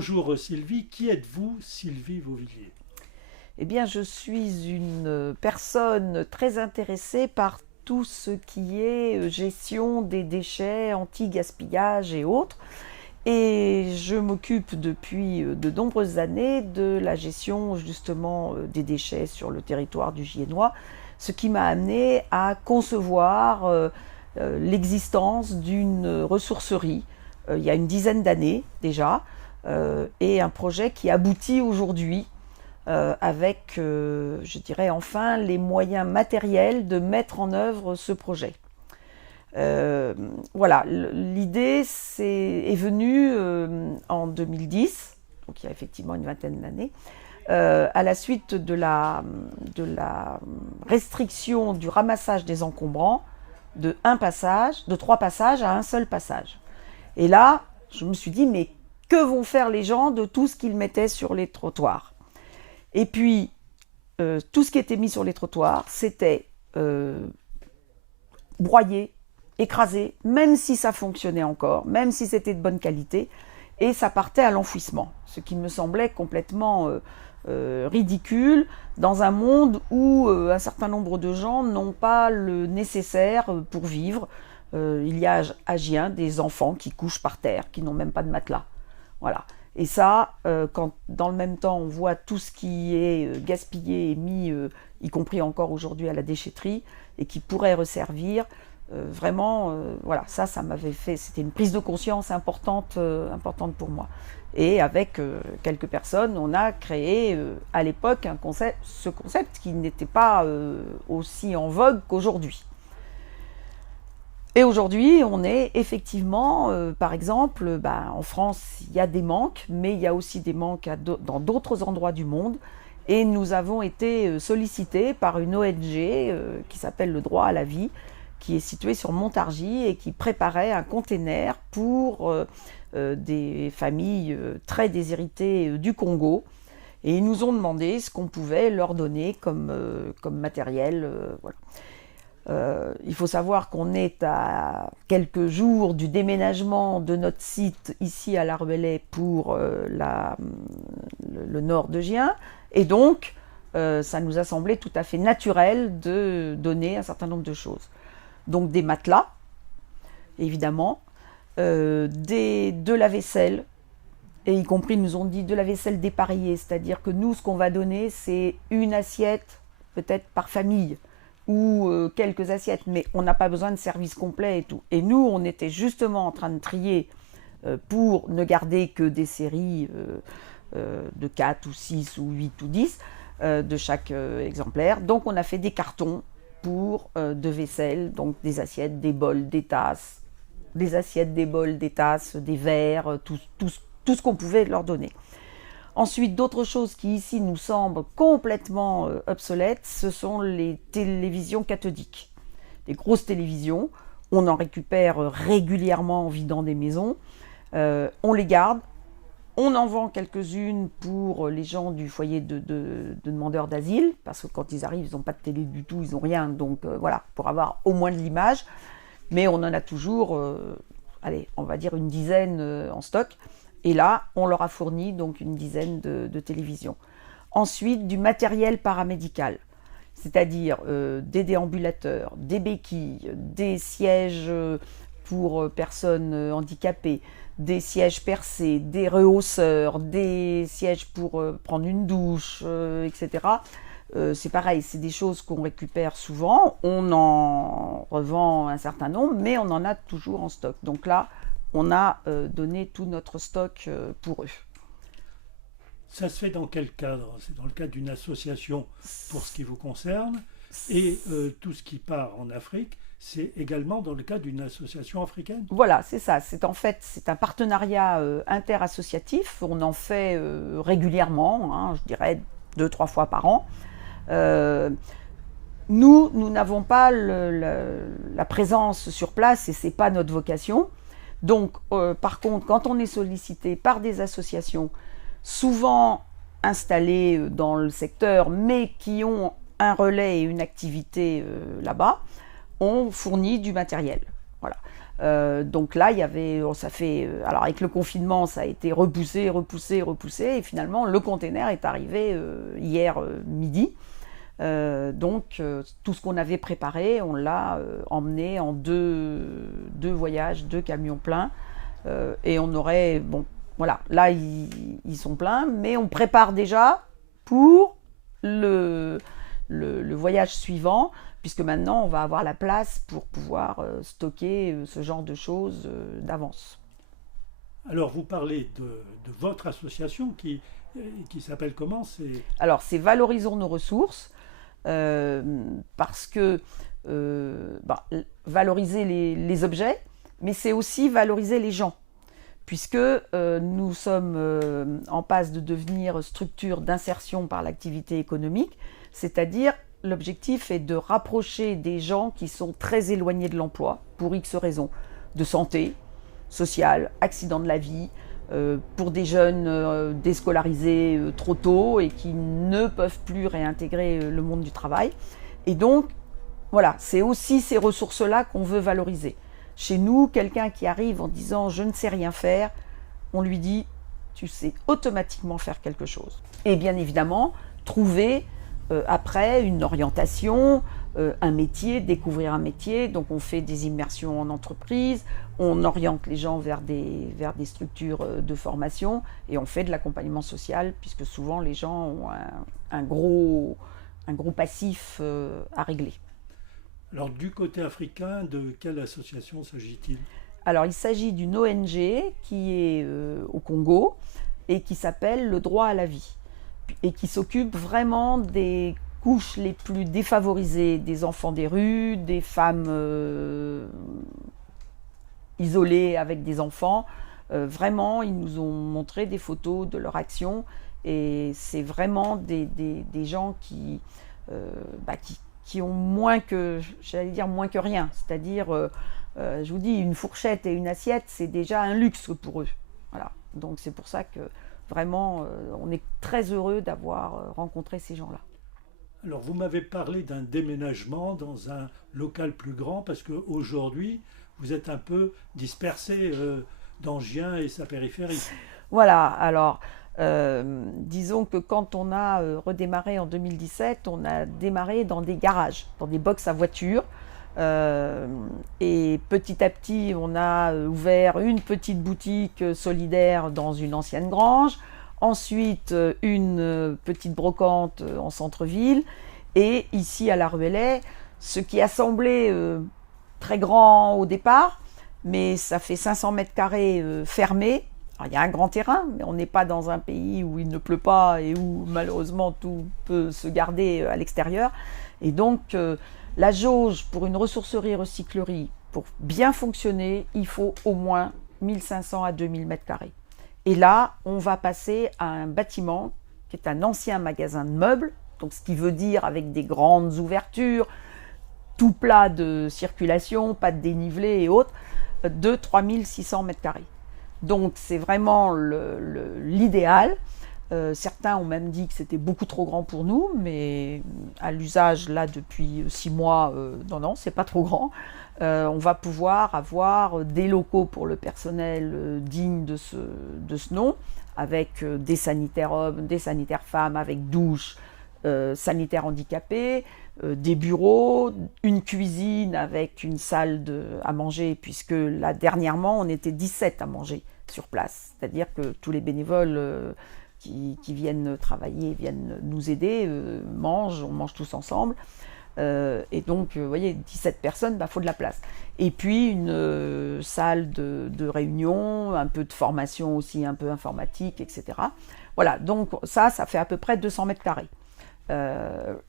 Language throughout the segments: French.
Bonjour Sylvie, qui êtes-vous Sylvie Vauvilliers? Eh bien, je suis une personne très intéressée par tout ce qui est gestion des déchets, anti-gaspillage et autres. Et je m'occupe depuis de nombreuses années de la gestion justement des déchets sur le territoire du Giennois, ce qui m'a amené à concevoir l'existence d'une ressourcerie il y a une dizaine d'années déjà, et un projet qui aboutit aujourd'hui avec, je dirais enfin, les moyens matériels de mettre en œuvre ce projet. Voilà, l'idée est venue en 2010, donc il y a effectivement une vingtaine d'années, à la suite de la restriction du ramassage des encombrants de 3 passages à un seul passage. Et là, je me suis dit, mais que vont faire les gens de tout ce qu'ils mettaient sur les trottoirs? Et puis, tout ce qui était mis sur les trottoirs, c'était broyé, écrasé, même si ça fonctionnait encore, même si c'était de bonne qualité, et ça partait à l'enfouissement, ce qui me semblait complètement ridicule dans un monde où un certain nombre de gens n'ont pas le nécessaire pour vivre. Il y a à Gien des enfants qui couchent par terre, qui n'ont même pas de matelas. Voilà. Et ça, quand dans le même temps on voit tout ce qui est gaspillé et mis, y compris encore aujourd'hui à la déchetterie, et qui pourrait resservir, vraiment, voilà, ça m'avait fait, c'était une prise de conscience importante pour moi. Et avec quelques personnes, on a créé à l'époque ce concept qui n'était pas aussi en vogue qu'aujourd'hui. Et aujourd'hui, on est effectivement, par exemple, en France, il y a des manques, mais il y a aussi des manques dans d'autres endroits du monde. Et nous avons été sollicités par une ONG qui s'appelle Le Droit à la Vie, qui est située sur Montargis et qui préparait un container pour des familles très déshéritées du Congo. Et ils nous ont demandé ce qu'on pouvait leur donner comme matériel. Voilà. Il faut savoir qu'on est à quelques jours du déménagement de notre site ici à l'Arvelais pour le nord de Gien. Et donc, ça nous a semblé tout à fait naturel de donner un certain nombre de choses. Donc des matelas, évidemment, de la vaisselle, et y compris ils nous ont dit de la vaisselle dépareillée, c'est-à-dire que nous, ce qu'on va donner, c'est une assiette, peut-être par famille, ou quelques assiettes, mais on n'a pas besoin de service complet et tout. Et nous, on était justement en train de trier pour ne garder que des séries de 4 ou 6 ou 8 ou 10 de chaque exemplaire. Donc on a fait des cartons pour de vaisselle, donc des assiettes, des bols, des tasses, des assiettes, des bols, des tasses, des verres, tout ce qu'on pouvait leur donner. Ensuite, d'autres choses qui ici nous semblent complètement obsolètes, ce sont les télévisions cathodiques. Les grosses télévisions, on en récupère régulièrement en vidant des maisons, on les garde, on en vend quelques-unes pour les gens du foyer de demandeurs d'asile, parce que quand ils arrivent, ils n'ont pas de télé du tout, ils n'ont rien, donc voilà, pour avoir au moins de l'image, mais on en a toujours, allez, on va dire une dizaine en stock. Et là, on leur a fourni donc une dizaine de télévisions. Ensuite, du matériel paramédical, c'est-à-dire des déambulateurs, des béquilles, des sièges pour personnes handicapées, des sièges percés, des rehausseurs, des sièges pour prendre une douche, etc. C'est pareil, c'est des choses qu'on récupère souvent, on en revend un certain nombre, mais on en a toujours en stock. Donc là, on a donné tout notre stock pour eux. Ça se fait dans quel cadre? C'est dans le cadre d'une association pour ce qui vous concerne, et tout ce qui part en Afrique, c'est également dans le cadre d'une association africaine? Voilà, c'est ça. C'est un partenariat interassociatif. On en fait régulièrement, hein, je dirais 2-3 fois par an. Euh, nous n'avons pas la présence sur place et c'est pas notre vocation. Donc, par contre, quand on est sollicité par des associations, souvent installées dans le secteur, mais qui ont un relais et une activité là-bas, on fournit du matériel. Voilà. Donc là, il y avait, alors avec le confinement, ça a été repoussé, et finalement, le container est arrivé hier midi. Donc tout ce qu'on avait préparé, on l'a emmené en deux voyages, 2 camions pleins. Et on aurait, bon, voilà, là ils sont pleins, mais on prépare déjà pour le voyage suivant, puisque maintenant on va avoir la place pour pouvoir stocker ce genre de choses d'avance. Alors, vous parlez de votre association qui s'appelle comment? Alors, c'est Valorisons nos ressources, parce que valoriser les objets, mais c'est aussi valoriser les gens, puisque nous sommes en passe de devenir structure d'insertion par l'activité économique, c'est-à-dire l'objectif est de rapprocher des gens qui sont très éloignés de l'emploi pour X raisons, de santé, sociale, accident de la vie, pour des jeunes déscolarisés trop tôt et qui ne peuvent plus réintégrer le monde du travail. Et donc, voilà, c'est aussi ces ressources-là qu'on veut valoriser. Chez nous, quelqu'un qui arrive en disant « je ne sais rien faire », on lui dit « tu sais automatiquement faire quelque chose ». Et bien évidemment, trouver après une orientation, un métier, découvrir un métier. Donc on fait des immersions en entreprise, on oriente les gens vers des structures de formation et on fait de l'accompagnement social, puisque souvent les gens ont un gros passif à régler. Alors, du côté africain, de quelle association s'agit-il? Alors, il s'agit d'une ONG qui est au Congo et qui s'appelle Le Droit à la Vie et qui s'occupe vraiment des couches les plus défavorisées, des enfants des rues, des femmes isolées avec des enfants. Vraiment, ils nous ont montré des photos de leur action et c'est vraiment des gens qui ont moins que rien. C'est-à-dire, je vous dis, une fourchette et une assiette, c'est déjà un luxe pour eux. Voilà. Donc c'est pour ça que vraiment, on est très heureux d'avoir rencontré ces gens-là. Alors, vous m'avez parlé d'un déménagement dans un local plus grand, parce qu'aujourd'hui, vous êtes un peu dispersé dans Gien et sa périphérie. Voilà, alors, disons que quand on a redémarré en 2017, on a démarré dans des garages, dans des box à voitures. Et petit à petit, on a ouvert une petite boutique solidaire dans une ancienne grange, ensuite une petite brocante en centre-ville, et ici à La Ruellais, ce qui a semblé très grand au départ, mais ça fait 500 mètres carrés fermés. Alors, il y a un grand terrain, mais on n'est pas dans un pays où il ne pleut pas et où malheureusement tout peut se garder à l'extérieur. Et donc, la jauge pour une ressourcerie-recyclerie, pour bien fonctionner, il faut au moins 1500 à 2000 mètres carrés. Et là, on va passer à un bâtiment qui est un ancien magasin de meubles, donc ce qui veut dire avec des grandes ouvertures, tout plat de circulation, pas de dénivelé et autres, de 3600 mètres carrés. Donc c'est vraiment l'idéal. Certains ont même dit que c'était beaucoup trop grand pour nous, mais à l'usage là depuis 6 mois, non, c'est pas trop grand. On va pouvoir avoir des locaux pour le personnel digne de ce nom, avec des sanitaires hommes, des sanitaires femmes, avec douche, sanitaires handicapés, des bureaux, une cuisine avec une salle à manger, puisque là dernièrement on était 17 à manger sur place, c'est-à-dire que tous les bénévoles qui viennent travailler, viennent nous aider, on mange tous ensemble. Et donc, vous voyez, 17 personnes, faut de la place. Et puis, une salle de réunion, un peu de formation aussi, un peu informatique, etc. Voilà, donc ça fait à peu près 200 mètres carrés.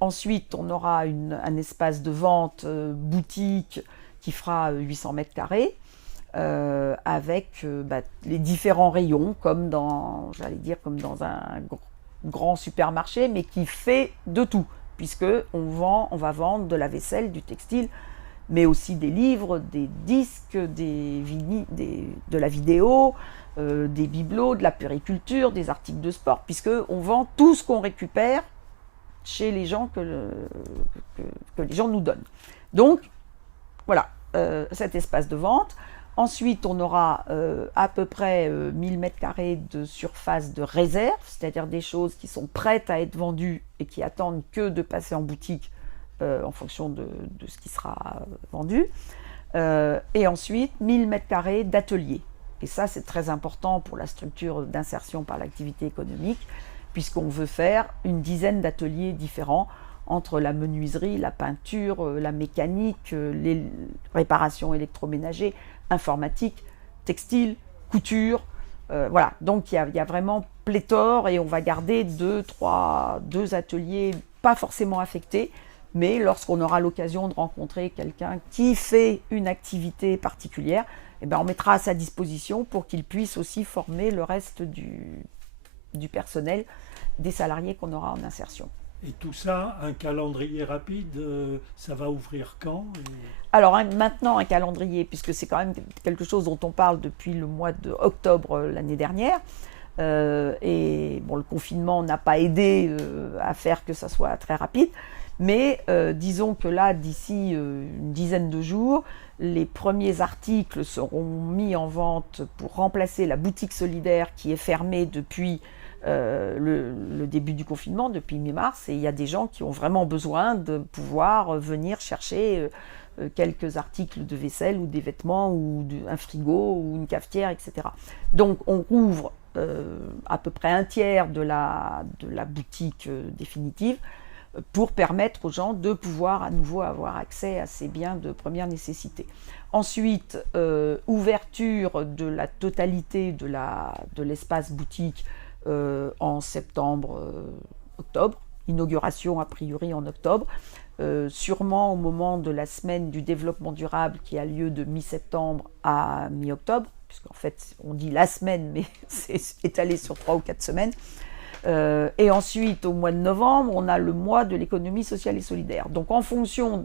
Ensuite, on aura un espace de vente boutique qui fera 800 mètres carrés. Avec les différents rayons, comme dans un grand supermarché, mais qui fait de tout, puisque on va vendre de la vaisselle, du textile, mais aussi des livres, des disques, de la vidéo, des bibelots, de la puériculture, des articles de sport, puisque on vend tout ce qu'on récupère chez les gens que les gens nous donnent. Donc, voilà, cet espace de vente. Ensuite, on aura à peu près 1000 mètres carrés de surface de réserve, c'est-à-dire des choses qui sont prêtes à être vendues et qui attendent que de passer en boutique en fonction de ce qui sera vendu. Et ensuite, 1000 mètres carrés d'ateliers. Et ça, c'est très important pour la structure d'insertion par l'activité économique, puisqu'on veut faire une dizaine d'ateliers différents entre la menuiserie, la peinture, la mécanique, les réparations électroménagers, informatique, textile, couture. Voilà, donc il y a vraiment pléthore et on va garder deux ateliers pas forcément affectés, mais lorsqu'on aura l'occasion de rencontrer quelqu'un qui fait une activité particulière, eh bien on mettra à sa disposition pour qu'il puisse aussi former le reste du personnel, des salariés qu'on aura en insertion. Et tout ça, un calendrier rapide, ça va ouvrir quand? Alors maintenant, un calendrier, puisque c'est quand même quelque chose dont on parle depuis le mois d'octobre l'année dernière. Et bon, le confinement n'a pas aidé à faire que ça soit très rapide. Mais disons que là, d'ici une dizaine de jours, les premiers articles seront mis en vente pour remplacer la boutique solidaire qui est fermée depuis le début du confinement, depuis mi-mars, et il y a des gens qui ont vraiment besoin de pouvoir venir chercher quelques articles de vaisselle ou des vêtements ou un frigo ou une cafetière, etc. Donc on rouvre à peu près un tiers de la boutique définitive pour permettre aux gens de pouvoir à nouveau avoir accès à ces biens de première nécessité. Ensuite, ouverture de la totalité de l'espace boutique en septembre-octobre, inauguration a priori en octobre, sûrement au moment de la semaine du développement durable qui a lieu de mi-septembre à mi-octobre, puisqu'en fait on dit la semaine mais c'est étalé sur 3 ou 4 semaines. Et ensuite au mois de novembre on a le mois de l'économie sociale et solidaire. Donc en fonction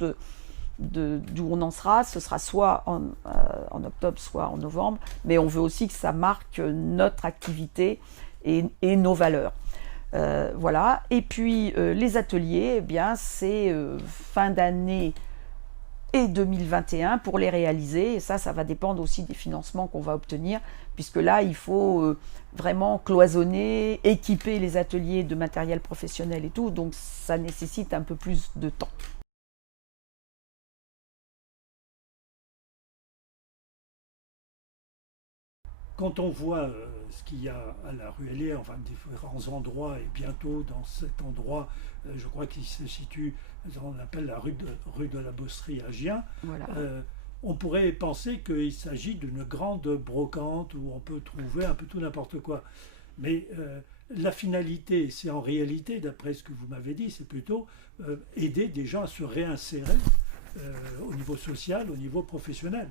d'où on en sera, ce sera soit en octobre soit en novembre, mais on veut aussi que ça marque notre activité et nos valeurs. Voilà. Et puis les ateliers, eh bien, c'est fin d'année et 2021 pour les réaliser. Et ça va dépendre aussi des financements qu'on va obtenir, puisque là, il faut vraiment cloisonner, équiper les ateliers de matériel professionnel et tout. Donc ça nécessite un peu plus de temps. Quand on voit ce qu'il y a à la Ruellière, enfin différents endroits, et bientôt dans cet endroit, je crois qu'il se situe, on appelle la rue de la Bosserie à Gien, Voilà. On pourrait penser qu'il s'agit d'une grande brocante où on peut trouver un peu tout n'importe quoi. Mais la finalité, c'est en réalité, d'après ce que vous m'avez dit, c'est plutôt aider des gens à se réinsérer au niveau social, au niveau professionnel.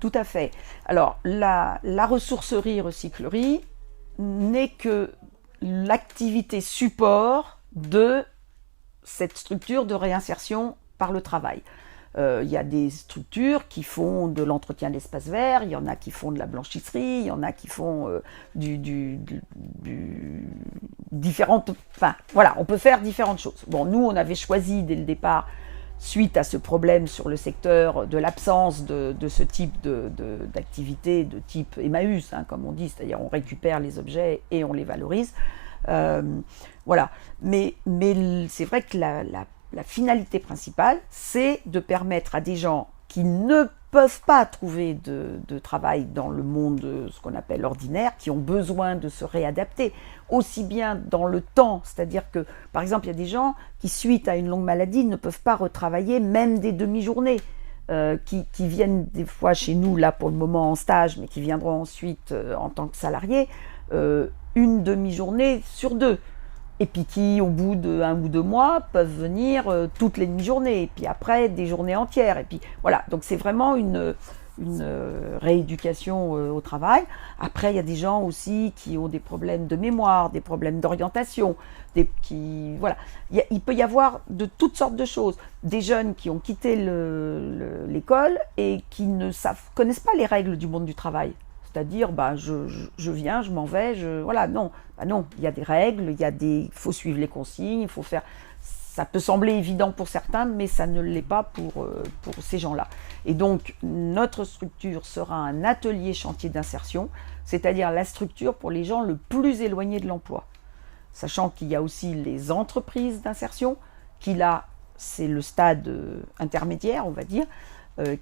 Tout à fait. Alors, la ressourcerie-recyclerie n'est que l'activité support de cette structure de réinsertion par le travail. Il y a des structures qui font de l'entretien d'espaces verts, il y en a qui font de la blanchisserie, il y en a qui font différentes... Enfin, voilà, on peut faire différentes choses. Bon, nous, on avait choisi dès le départ, suite à ce problème sur le secteur de l'absence de ce type d'activité de type Emmaüs, hein, comme on dit, c'est-à-dire on récupère les objets et on les valorise. Voilà. Mais c'est vrai que la finalité principale, c'est de permettre à des gens qui ne peuvent pas trouver de travail dans le monde, ce qu'on appelle ordinaire, qui ont besoin de se réadapter, aussi bien dans le temps, c'est-à-dire que, par exemple, il y a des gens qui, suite à une longue maladie, ne peuvent pas retravailler même des demi-journées, qui viennent des fois chez nous, là pour le moment en stage, mais qui viendront ensuite en tant que salariés, une demi-journée sur 2. Et puis qui, au bout d'1 ou 2 mois, peuvent venir toutes les demi-journées, et puis après des journées entières. Et puis voilà, donc c'est vraiment une rééducation au travail. Après, il y a des gens aussi qui ont des problèmes de mémoire, des problèmes d'orientation, voilà. Il peut y avoir de toutes sortes de choses. Des jeunes qui ont quitté l'école et qui ne connaissent pas les règles du monde du travail. C'est-à-dire, je viens, je m'en vais, voilà, non. Non, il y a des règles, il faut suivre les consignes, il faut faire... Ça peut sembler évident pour certains, mais ça ne l'est pas pour ces gens-là. Et donc, notre structure sera un atelier chantier d'insertion, c'est-à-dire la structure pour les gens le plus éloignés de l'emploi. Sachant qu'il y a aussi les entreprises d'insertion, qui là, c'est le stade intermédiaire, on va dire,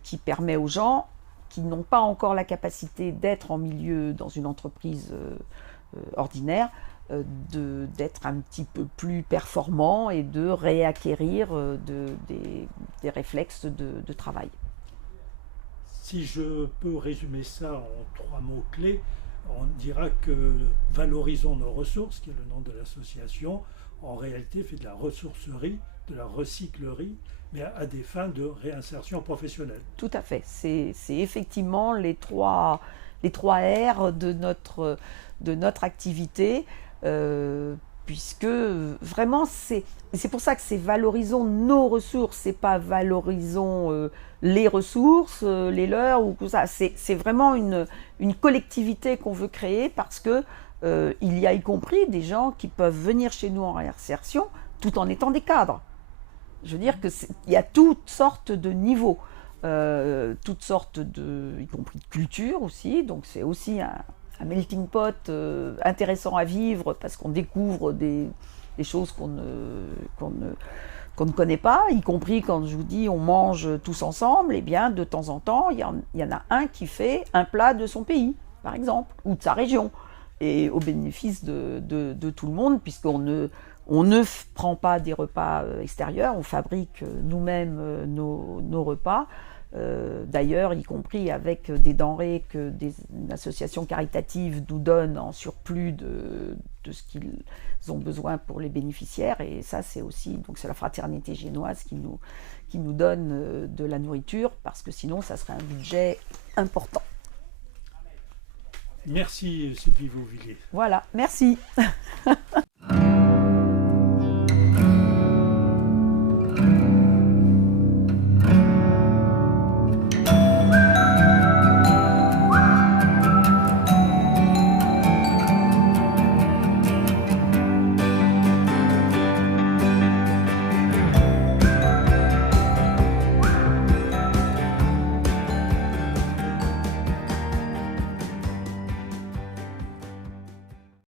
qui permet aux gens qui n'ont pas encore la capacité d'être en milieu dans une entreprise ordinaire, d'être un petit peu plus performants et de réacquérir des réflexes de travail. Si je peux résumer ça en 3 mots clés, on dira que Valorisons nos ressources, qui est le nom de l'association, en réalité fait de la ressourcerie, de la recyclerie, mais à des fins de réinsertion professionnelle. Tout à fait. C'est effectivement les trois R de notre activité, puisque vraiment c'est pour ça que c'est valorisons nos ressources, c'est pas valorisons les ressources, les leurs ou tout ça. C'est vraiment une collectivité qu'on veut créer parce que il y a y compris des gens qui peuvent venir chez nous en réinsertion tout en étant des cadres. Je veux dire qu'il y a toutes sortes de niveaux, toutes sortes y compris de culture aussi, donc c'est aussi un melting pot intéressant à vivre parce qu'on découvre des choses qu'on ne connaît pas, y compris quand je vous dis on mange tous ensemble, et bien de temps en temps il y en a un qui fait un plat de son pays, par exemple, ou de sa région, et au bénéfice de tout le monde, puisqu'on ne prend pas des repas extérieurs, on fabrique nous-mêmes nos repas, d'ailleurs y compris avec des denrées que des associations caritatives nous donnent en surplus de ce qu'ils ont besoin pour les bénéficiaires, et ça c'est aussi, donc c'est la fraternité génoise qui nous donne de la nourriture, parce que sinon ça serait un budget important. Merci Sylvie Vauvilliers. Voilà, merci.